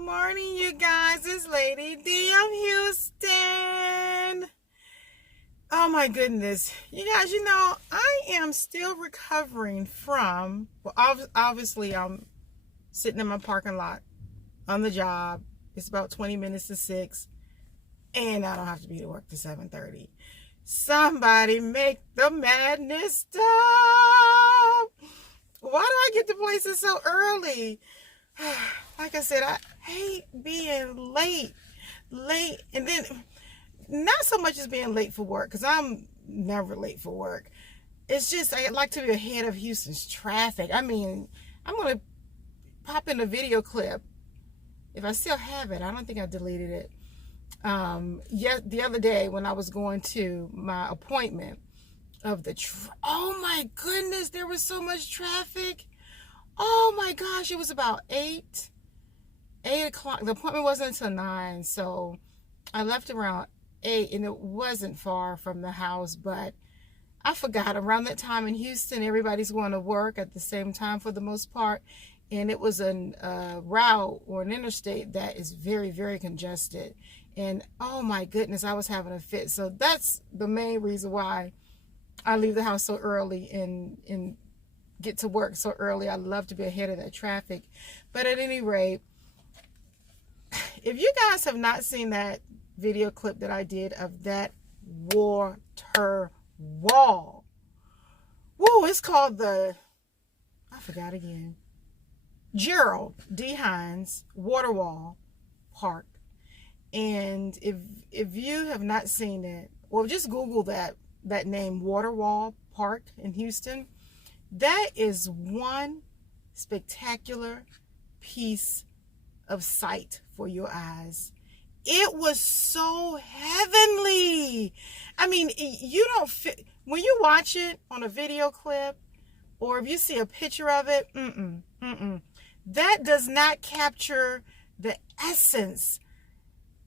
morning, you guys. It's Lady D of Houston. Oh my goodness. You guys, I am still recovering from, well, obviously I'm sitting in my parking lot on the job. It's about 20 minutes to 6 and I don't have to be to work till 7:30. Somebody make the madness stop. Why do I get to places so early? Like I said, I hate being late, and then not so much as being late for work, because I'm never late for work. It's just I like to be ahead of Houston's traffic. I mean, I'm going to pop in a video clip. If I still have it, I don't think I deleted it. The other day when I was going to my appointment of oh my goodness, there was so much traffic. Oh my gosh, it was about 8 o'clock. The appointment wasn't until 9, so I left around 8, and it wasn't far from the house, but I forgot around that time in Houston, everybody's going to work at the same time for the most part, and it was a route or an interstate that is very, very congested, and oh my goodness, I was having a fit. So that's the main reason why I leave the house so early and get to work so early. I love to be ahead of that traffic. But at any rate, if you guys have not seen that video clip that I did of that water wall, whoa, it's called I forgot again, Gerald D. Hines Water Wall Park. And if you have not seen it, well, just Google that name, Water Wall Park in Houston. That is one spectacular piece of sight for your eyes. It was so heavenly. I mean, you don't fit when you watch it on a video clip, or if you see a picture of it. That does not capture the essence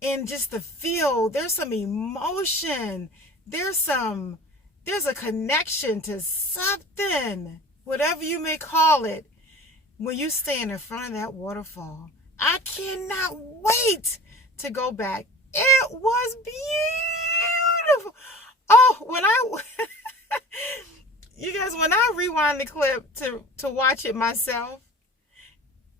and just the feel. There's some emotion. There's a connection to something, whatever you may call it, when you stand in front of that waterfall. I cannot wait to go back. It was beautiful. Oh, you guys, when I rewind the clip to watch it myself,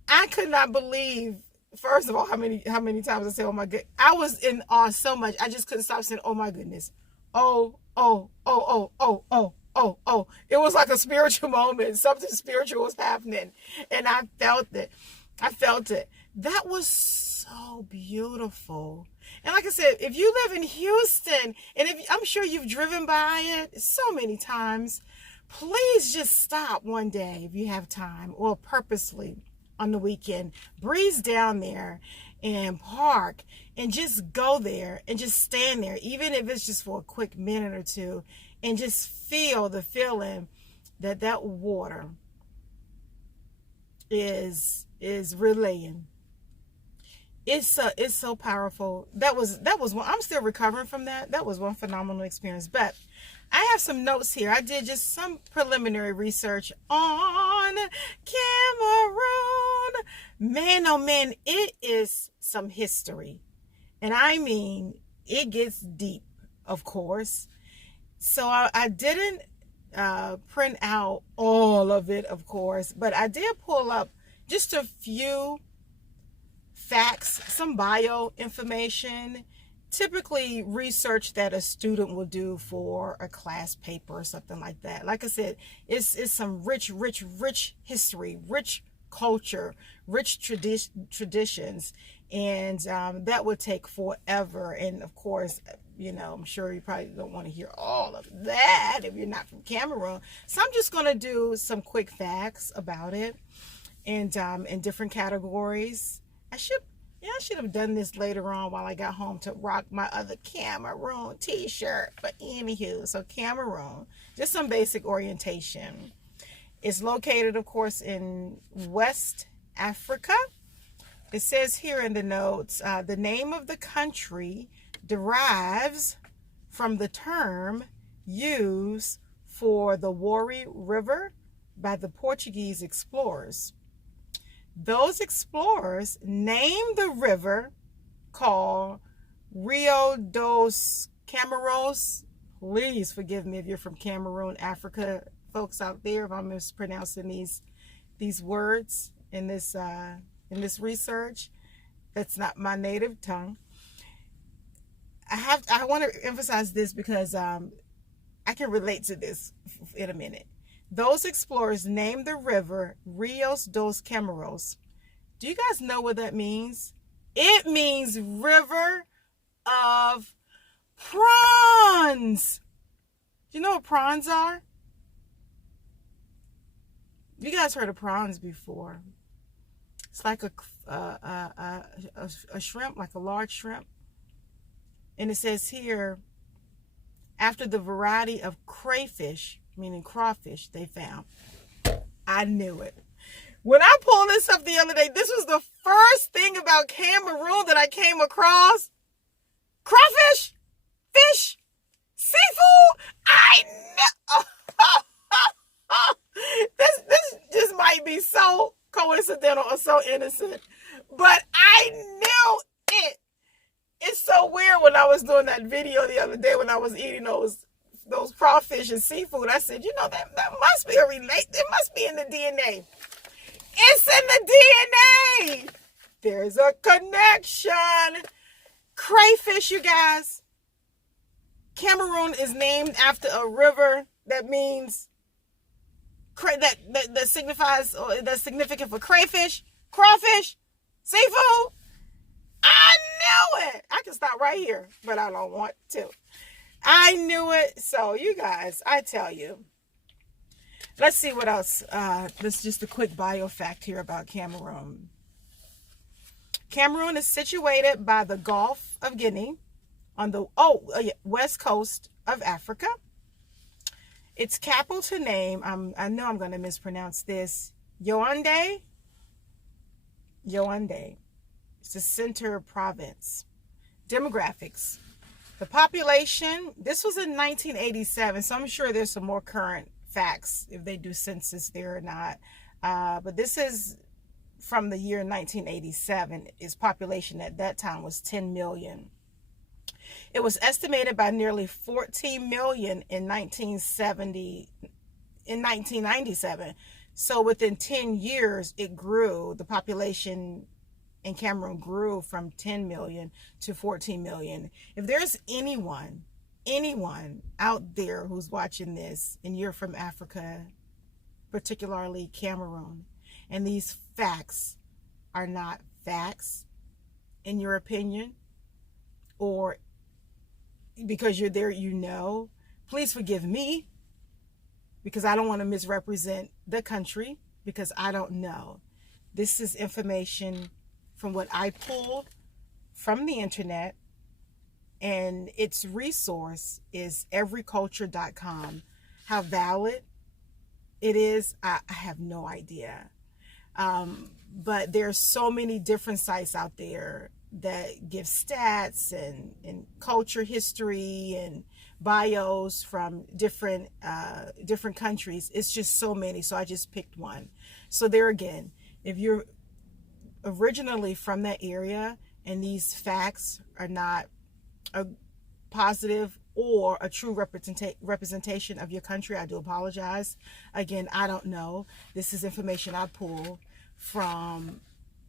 I could not believe, first of all, how many times I said, oh my goodness. I was in awe so much. I just couldn't stop saying, oh my goodness. Oh. It was like a spiritual moment. Something spiritual was happening. And I felt it. That was so beautiful. And like I said, if you live in Houston, and I'm sure you've driven by it so many times, please just stop one day if you have time, or purposely on the weekend, breeze down there and park and just go there and just stand there, even if it's just for a quick minute or two, and just feel the feeling that water is relaying. It's so powerful. That was one. I'm still recovering from that. That was one phenomenal experience. But I have some notes here. I did just some preliminary research on Cameroon. Man, oh man, it is some history. And I mean, it gets deep, of course. So I didn't print out all of it, of course, but I did pull up just a few facts, some bio information, typically research that a student will do for a class paper or something like that. Like I said, it's some rich history, rich culture, rich traditions, and that would take forever. And of course, I'm sure you probably don't want to hear all of that if you're not from Cameroon. So I'm just going to do some quick facts about it, and in different categories. I should have done this later on while I got home to rock my other Cameroon t-shirt. But anywho, so Cameroon, just some basic orientation. It's located, of course, in West Africa. It says here in the notes, the name of the country derives from the term used for the Wari River by the Portuguese explorers. Those explorers named the river called Rio dos Cameros. Please forgive me if you're from Cameroon, Africa, folks out there, if I'm mispronouncing these words in this research. That's not my native tongue. I want to emphasize this because I can relate to this in a minute. Those explorers named the river Rios dos Cameros. Do you guys know what that means? It means river of prawns. Do you know what prawns are? You guys heard of prawns before. It's like a shrimp, like a large shrimp. And it says here, after the variety of crayfish, meaning crawfish, they found. I knew it. When I pulled this up the other day, this was the first thing about Cameroon that I came across. Crawfish, fish, seafood. I know. This just might be so coincidental or so innocent, but I knew it. It's so weird when I was doing that video the other day when I was eating those crawfish and seafood. I said, you know, that must be it must be in the DNA. It's in the DNA. There's a connection. Crayfish, you guys. Cameroon is named after a river that means that signifies, or that's significant for crayfish, crawfish, seafood. I knew it. I can stop right here, but I don't want to. I knew it. So you guys, I tell you. Let's see what else. This is just a quick bio fact here about Cameroon. Cameroon is situated by the Gulf of Guinea on the west coast of Africa. Its capital name, I know I'm going to mispronounce this, Yaoundé. It's the center province. Demographics. The population, this was in 1987, so I'm sure there's some more current facts if they do census there or not. But this is from the year 1987. Its population at that time was 10 million. It was estimated by nearly 14 million in 1997. So within 10 years, it grew. The population in Cameroon grew from 10 million to 14 million. If there's anyone out there who's watching this and you're from Africa, particularly Cameroon, and these facts are not facts in your opinion, or because you're there, please forgive me, because I don't want to misrepresent the country, because I don't know. This is information from what I pulled from the internet, and its resource is everyculture.com. How valid it is, I have no idea. But there's so many different sites out there that give stats and culture history and bios from different countries. It's just so many, so I just picked one. So there again, if you're originally from that area and these facts are not a positive or a true representation of your country, I do apologize. Again, I don't know. This is information I pull from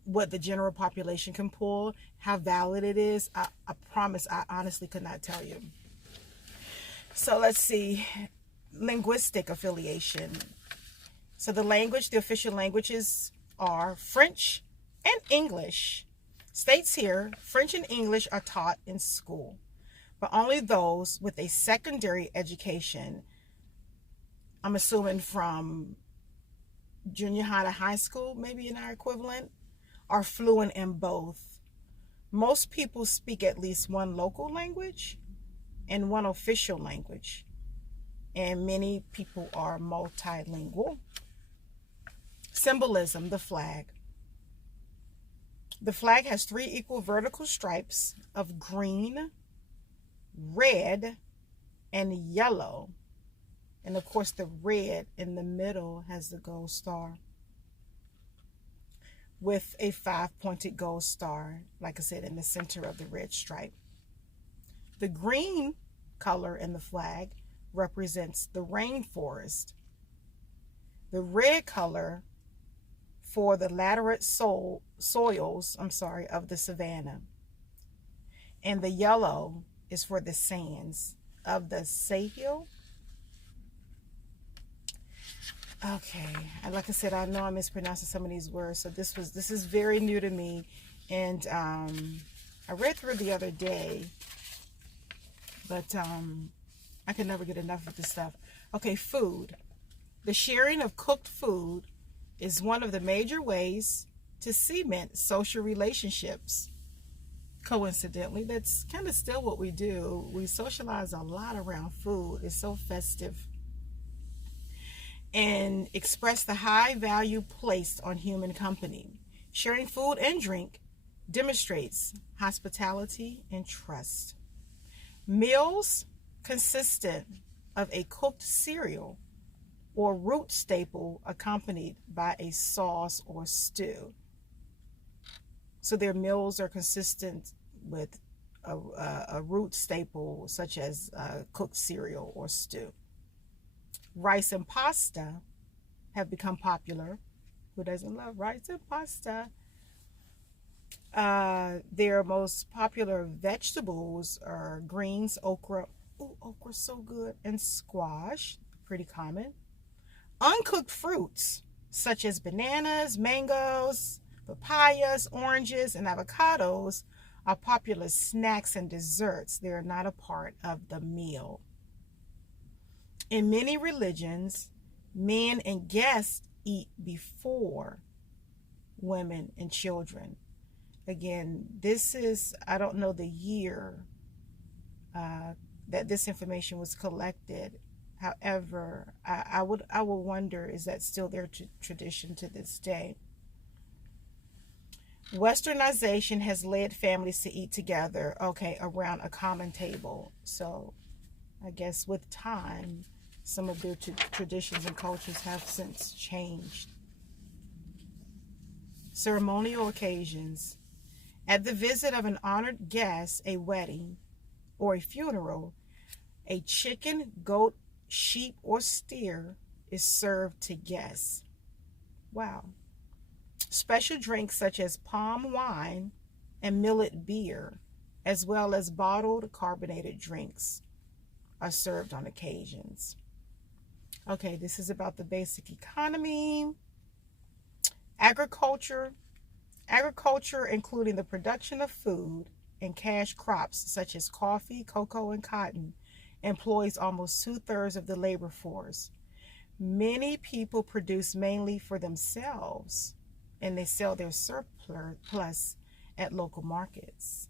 what the general population can pull. How valid it is, I promise I honestly could not tell you. So let's see. Linguistic affiliation. So the official languages are French and English. States here, French and English are taught in school, but only those with a secondary education, I'm assuming from junior high to high school, maybe in our equivalent, are fluent in both. Most people speak at least one local language and one official language, and many people are multilingual. Symbolism, the flag. The flag has 3 equal vertical stripes of green, red, and yellow. And of course, the red in the middle has the gold star. with a 5-pointed gold star, like I said, in the center of the red stripe. The green color in the flag represents the rainforest. The red color for the laterite soils of the savanna. And the yellow is for the sands of the Sahel. Okay, and like I said, I know I'm mispronouncing some of these words, so this is very new to me, and I read through it the other day, but I can never get enough of this stuff. Okay, food. The sharing of cooked food is one of the major ways to cement social relationships. Coincidentally, that's kind of still what we do. We socialize a lot around food. It's so festive. And express the high value placed on human company. Sharing food and drink demonstrates hospitality and trust. Meals consistent of a cooked cereal or root staple accompanied by a sauce or stew. So their meals are consistent with a root staple such as cooked cereal or stew. Rice and pasta have become popular. Who doesn't love rice and pasta? Their most popular vegetables are greens, okra. Oh, okra's so good. And squash, pretty common. Uncooked fruits, such as bananas, mangoes, papayas, oranges, and avocados, are popular snacks and desserts. They are not a part of the meal. In many religions, men and guests eat before women and children. Again, this is, I don't know the year that this information was collected. However, I will wonder, is that still their tradition to this day? Westernization has led families to eat together, okay, around a common table. So I guess with time, some of their traditions and cultures have since changed. Ceremonial occasions. At the visit of an honored guest, a wedding, or a funeral, a chicken, goat, sheep, or steer is served to guests. Wow. Special drinks such as palm wine and millet beer, as well as bottled carbonated drinks, are served on occasions. Okay, this is about the basic economy. Agriculture, including the production of food and cash crops such as coffee, cocoa, and cotton, employs almost 2/3 of the labor force. Many people produce mainly for themselves, and they sell their surplus at local markets.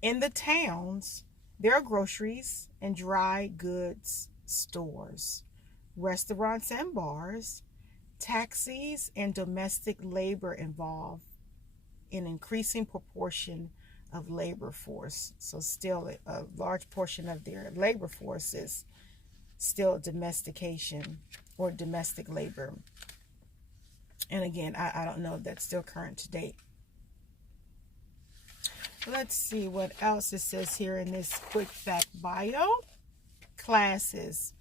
In the towns, there are groceries and dry goods stores, restaurants and bars, taxis and domestic labor involved in increasing proportion of labor force. So still a large portion of their labor force is still domestication or domestic labor. And again, I don't know if that's still current to date. Let's see what else it says here in this quick fact bio. Classes.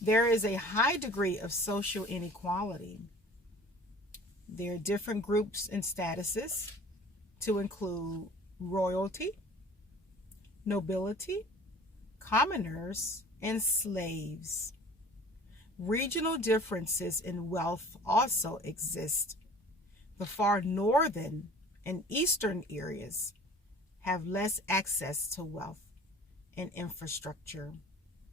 There is a high degree of social inequality. There are different groups and statuses to include royalty, nobility, commoners, and slaves. Regional differences in wealth also exist. The far northern and eastern areas have less access to wealth and infrastructure.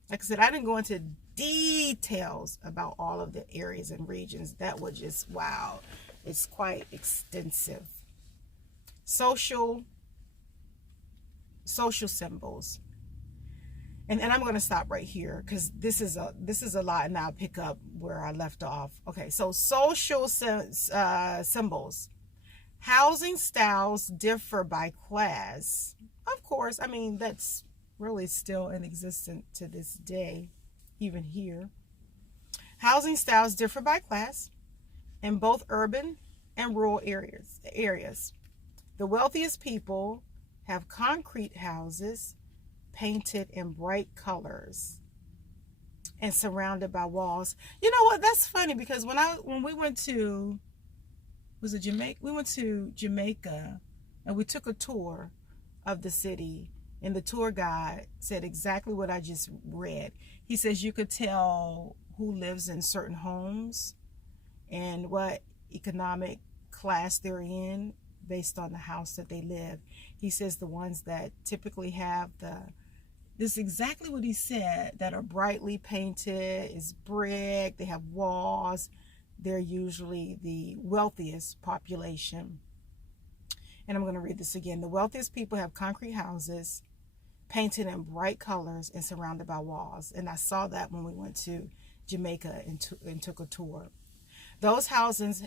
Like I said, I didn't go into details about all of the areas and regions. That was just, wow, it's quite extensive. Social symbols. And I'm going to stop right here because this is a lot, and I'll pick up where I left off. Okay, so social symbols. Housing styles differ by class. Of course, I mean, that's really still in existence to this day, even here. Housing styles differ by class. in both urban and rural areas. The wealthiest people have concrete houses painted in bright colors and surrounded by walls. You know what? That's funny because when we went to Jamaica? We went to Jamaica and we took a tour of the city, and the tour guide said exactly what I just read. He says you could tell who lives in certain homes and what economic class they're in based on the house that they live. He says the ones that typically have this is exactly what he said, that are brightly painted, is brick, they have walls, they're usually the wealthiest population. And I'm going to read this again. The wealthiest people have concrete houses painted in bright colors and surrounded by walls. And I saw that when we went to Jamaica and took a tour. Those houses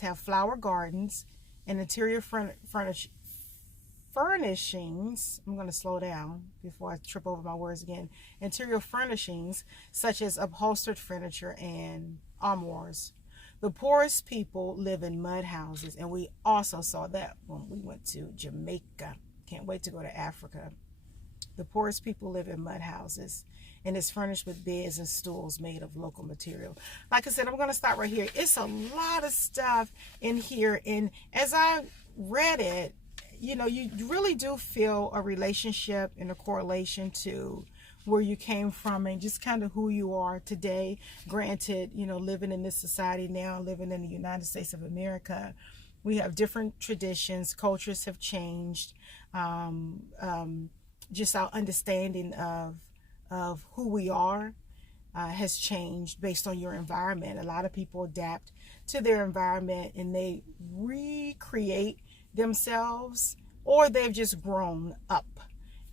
have flower gardens and interior furnishings. I'm going to slow down before I trip over my words again. Interior furnishings such as upholstered furniture and armoires. The poorest people live in mud houses, and we also saw that when we went to Jamaica. Can't wait to go to Africa. The poorest people live in mud houses, and it's furnished with beds and stools made of local material. Like I said, I'm going to stop right here. It's a lot of stuff in here, and as I read it, you know, you really do feel a relationship and a correlation to where you came from and just kind of who you are today. Granted, you know, living in this society now, living in the United States of America, we have different traditions, cultures have changed. Just our understanding of who we are has changed based on your environment. A lot of people adapt to their environment and they recreate themselves, or they've just grown up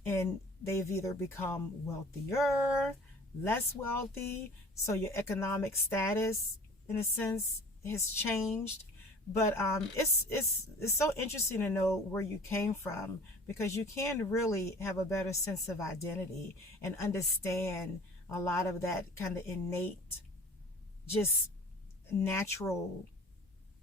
and they've either become wealthier, less wealthy, so your economic status in a sense has changed. But it's so interesting to know where you came from, because you can really have a better sense of identity and understand a lot of that kind of innate, just natural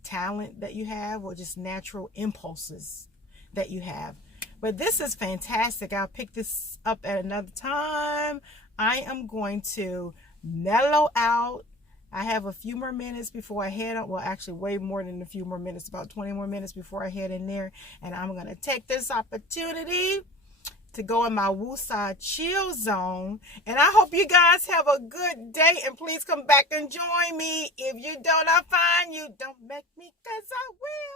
talent that you have, or just natural impulses that you have. But this is fantastic. I'll pick this up at another time. I am going to mellow out. I have a few more minutes before I head out. Well, actually way more than a few more minutes, about 20 more minutes before I head in there. And I'm going to take this opportunity to go in my woosah chill zone. And I hope you guys have a good day, and please come back and join me. If you don't, I'll find you. Don't make me, 'cause I will.